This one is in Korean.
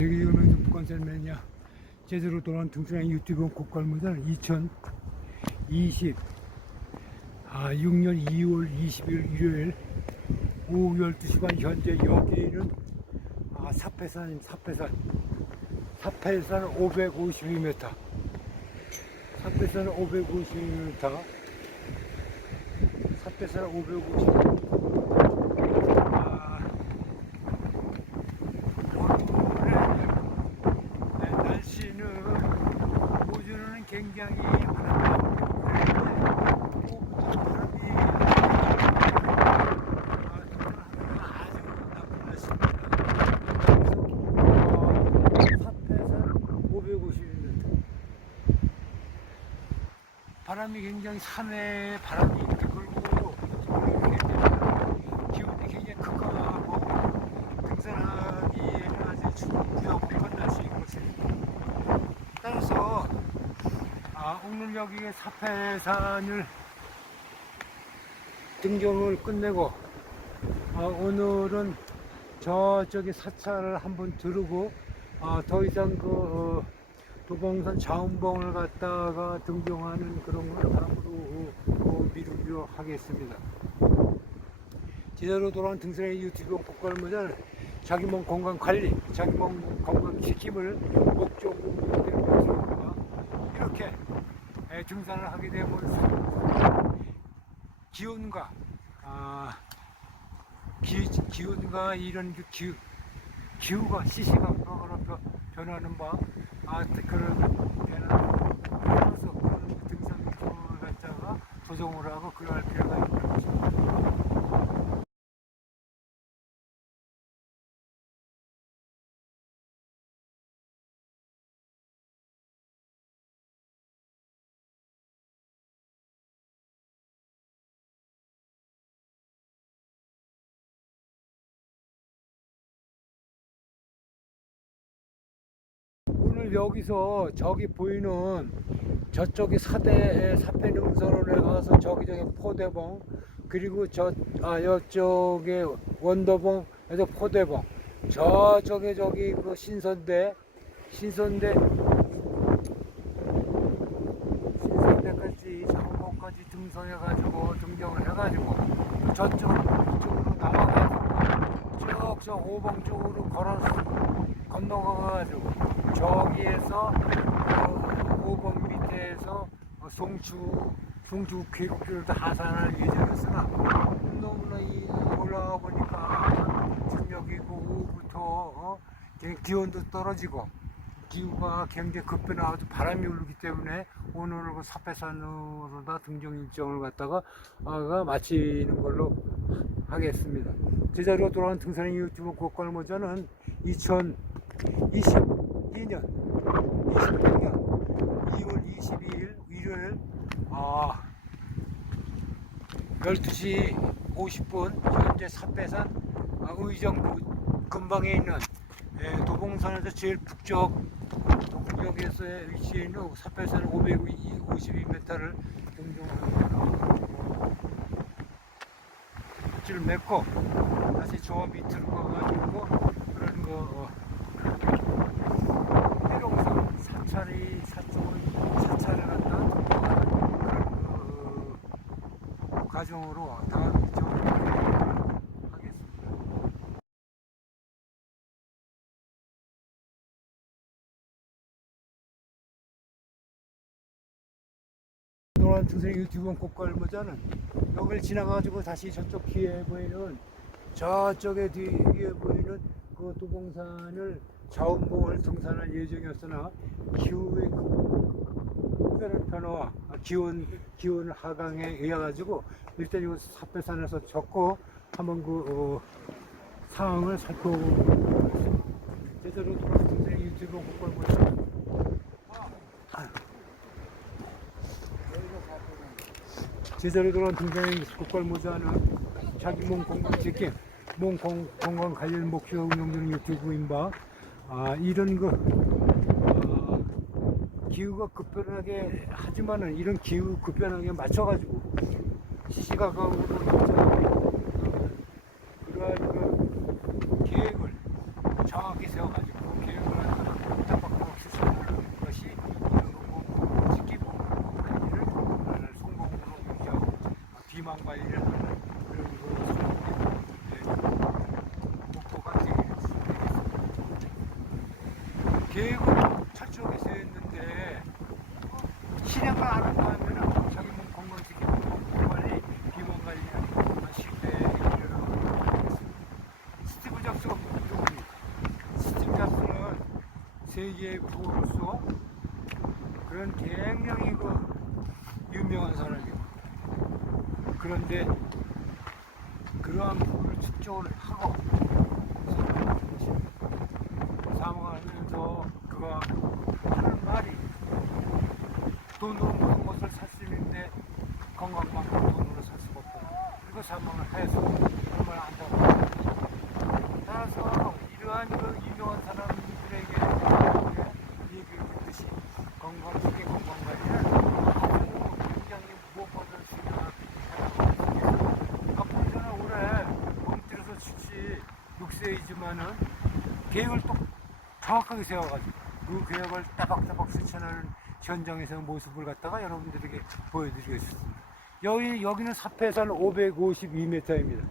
여기 오면 북한셀매니아 제대로 돌아온 등산의 유튜브 곡갈무전 2020 6년 2월 20일 일요일 오후 12시 반 현재 여기는 사패산 552m 사패산 552m 사패산 552m 날씨는 오전에는 굉장히 바람이 굉장히 산에 바람이 이렇게 불고 기온이 굉장히 극하고 등산하기에는 아주 위험한 날씨인 것입니다. 따라서 오늘 여기에 사패산을 등정을 끝내고 오늘은 저쪽에 사찰을 한번 두르고 더 이상 도봉산 자운봉을 갖다가 등정하는 그런 걸 다음으로 미루기로 하겠습니다. 제대로 돌아온 등산의 유튜브 곡갈무전 자기 몸 건강 관리, 자기 몸 건강 지킴을 목적으로 이렇게 등산을 하게 되면 기온과 기온과 이런 기후가 시시각각으로 변하는 바 그런 등산 기후를 갖다가 조정을 하고 그럴 필요가 있는 것입니다. 오늘 여기서 저기 보이는 저쪽이 사패능선에 가서 저기 포대봉 그리고 이쪽에 원도봉에서 포대봉 저쪽에 저기 그 신선대까지 장봉까지 등성해가지고 등정을 해가지고 이쪽으로 나와가지고 저 오봉 쪽으로 건너가가지고 저기에서 오봉 밑에서 송주 계곡들도 하산할 예정이었으나 너무나 올라가 보니까 지금 여기 오후부터 기온도 떨어지고 기후가 굉장히 급변하고 바람이 불기 때문에 오늘 그 사패산으로 다 등정 일정을 갖다가 마치는 걸로 하겠습니다. 제자리로 돌아온 등산의 유튜브 곡갈무전은 2022년 2월 22일 일요일 12시 50분 현재 사패산 의정부 근방에 있는 도봉산에서 제일 북쪽 동쪽에서 위치해 있는 사패산 552m를 등정합니다. 길 맺고 다시 저 밑으로 가가지고 그런 해룡산 사찰을 갖다 등정하는 그런 과정으로 다음 일정을 하겠습니다. 노란 등산 유튜브 곡갈무전은 여기를 지나가지고 다시 저쪽 뒤에 보이는 저쪽에 뒤에 보이는 그 도봉산을 자운봉을 등산할 예정이었으나 기후의 특별한 변화와 기온 하강에 의해 가지고 일단 이 사패산에서 졌고 한번 상황을 살펴보겠습니다. 제대로 돌아온 등산 유튜브 곡갈무전 제자리로 돌아온 등산의 곡갈무전은 자기 몸 건강 지킴, 몸 건강 관련 목표 운영되는 유튜브인 바 이런 기후가 급변하게 하지만은 이런 기후 급변하게 맞춰가지고 시시각각으로 그러한 계획을 정확히 세워가지고 계획을 건강 관리를 하는 그런 목표가 되겠습니다. 계획은 철저하게 세웠는데 실행을 안 한다 하면 자기 몸 건강 지키고 몸 관리, 비만 관리는 쉽게 이르러 스티브 잡스가 누굽니까? 스티브 잡스는 세계의 부호로서 그런 굉장히 유명한 사람이고, 그런데 그러한 부를 축적을 하고 사망하면서 그가 하는 말이 돈으로 모든 것을 살 수 있는데 건강만큼 돈으로 살 수가 없다. 그리고 사망을 해서 정말 안타깝다. 따라서 이러한 유명한 사람들에게 얘기를 듣듯이 건강식의 건강관리는 아주 굉장히 무엇보다 중요한 앞으로 저는 올해 몸뚱이에서 출시 6세이지만은 계획을 또 정확하게 세워가지고 그 계획을 따박따박 실천하는 현장에서 모습을 갖다가 여러분들에게 보여드리겠습니다. 여기는 사패산 552m입니다.